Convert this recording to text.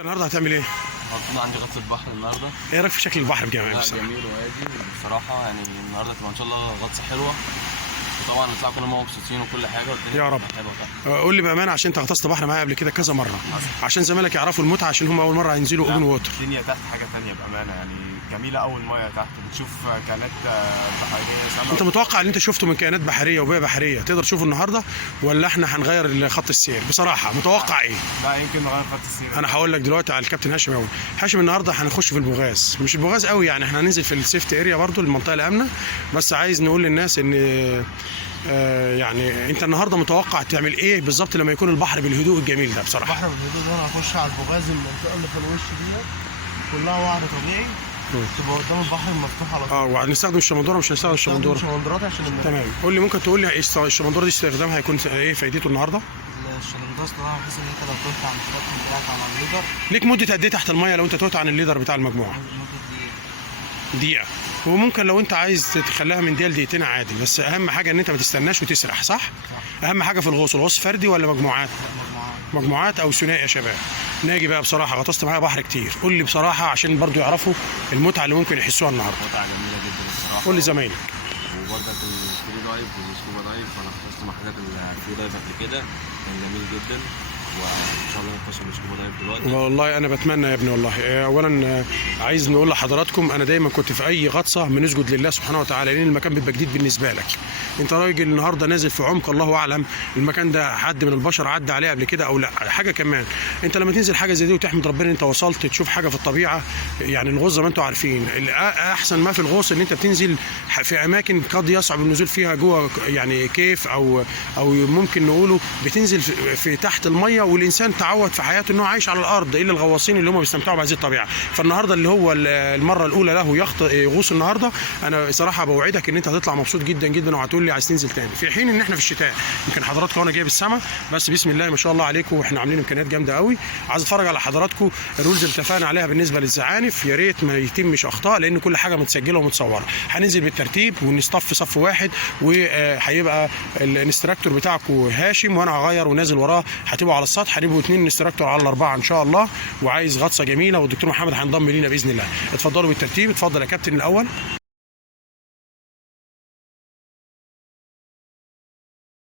النهارده هتعمل ايه؟ هكون عندي غطس البحر النهارده. ايه رايك في شكل البحر بجمال بصراحه؟ جميل وهادي بصراحه، يعني النهارده تبقى ان شاء الله غطسه حلوه، وطبعا نطلع كلنا مبسوطين وكل حاجه، والدنيا يا رب. حلوه طبعا. قول لي بامانه، عشان انت غطست بحر معايا قبل كده كذا مره، عشان زمايلك يعرفوا المتعه، عشان هم اول مره هينزلوا اوبن ووتر. الدنيا تحت حاجه ثانيه بامانه، يعني جميله. اول ميه تحت بتشوف كائنات بحريه، سمك. انت متوقع ان انت شفته من كائنات بحريه وبيئه بحريه تقدر تشوفه النهارده، ولا احنا هنغير خط السير؟ بصراحه متوقع ايه؟ لا، يمكن نغير خط السير. انا هقول لك دلوقتي على الكابتن هاشم اول. هاشم النهارده هنخش في البوغاز، مش البوغاز قوي يعني، احنا هننزل في السيفت اريا برضو، المنطقه الامنه. بس عايز نقول للناس ان يعني انت النهارده متوقع تعمل ايه بالظبط لما يكون البحر بالهدوء الجميل ده؟ بصراحه البحر بالهدوء ده، انا هخش على البوغاز، المنطقه اللي في الوش دي كلها وعر طبيعي، تبقى قدام البحر المفتوح على طول. وهنستخدم الشمندوره مش هنستخدم الشمندوره؟ الشمندورات عشان تمام. قول لي، ممكن تقول لي الشمندوره دي استخدامها هيكون ايه فايدته النهارده؟ الشمندوره استخدامها بحيث ان انت لو تهت عن الكابتن بتاعك على الليدر. ليك مده قد ايه تحت الميه لو انت تهت عن الليدر بتاع المجموعه؟ دقيقه. وممكن لو انت عايز تخليها من دقيقه لدقيقتين عادي، بس اهم حاجه ان انت ما تستناش وتسرح، صح؟ اهم حاجه في الغوص فردي ولا مجموعات؟ مجموعات او ثنائي يا شباب. ناجي بقى بصراحه غطست معايا بحر كتير، قول لي بصراحه عشان برضو يعرفوا المتعه اللي ممكن يحسوها النهارده. متعه جميله جدا الصراحه. قول لي زمايلك. وبرضك الفري دايف والسكوبا دايف، انا خلصت مع حاجات الفري دايف قبل كده، كان جميل جدا، وان شاء الله نخش بالسكوبا دايف دلوقتي. والله انا بتمنى يا ابني والله. اولا عايز نقول لحضراتكم، انا دايما كنت في اي غطسه بنسجد لله سبحانه وتعالى، لان المكان بيبقى جديد بالنسبه لك. انت راجل النهارده نازل في عمق الله اعلم المكان ده حد من البشر عدى عليه قبل كده او لا. حاجه كمان، انت لما تنزل حاجه زي دي وتحمد ربنا ان انت وصلت تشوف حاجه في الطبيعه، يعني الغوص زي ما انتم عارفين، احسن ما في الغوص ان انت بتنزل في اماكن قد يصعب النزول فيها جوه، يعني كيف او ممكن نقوله بتنزل في تحت الميه، والانسان تعود في حياته ان هو عايش على الارض، الا الغواصين اللي هم بيستمتعوا بهذه الطبيعه. فالنهارده اللي هو المره الاولى له يغوص النهارده، انا صراحه بوعدك ان انت هتطلع مبسوط جدا جدا، وهتقول لي عايز تنزل تاني، في حين ان احنا في الشتاء. يمكن حضراتكم وانا جايب السما، بس بسم الله ما شاء الله عليكم، واحنا عاملين امكانيات جامده قوي. عايز اتفرج على حضراتكم الرولز اللي اتفقنا عليها بالنسبه للزعانف، يا ريت ما يتمش اخطاء، لان كل حاجه متسجله ومتصوره. هننزل بالترتيب ونصطف صف واحد، وهيبقى الانستراكتور بتاعكم هاشم، وانا هغير ونازل وراه، هتبقوا على السطح، هنبقوا 2 انستراكتور على 4 ان شاء الله. وعايز غطسه جميله، والدكتور محمد هينضم لينا باذن الله. اتفضلوا بالترتيب. اتفضل يا كابتن الاول.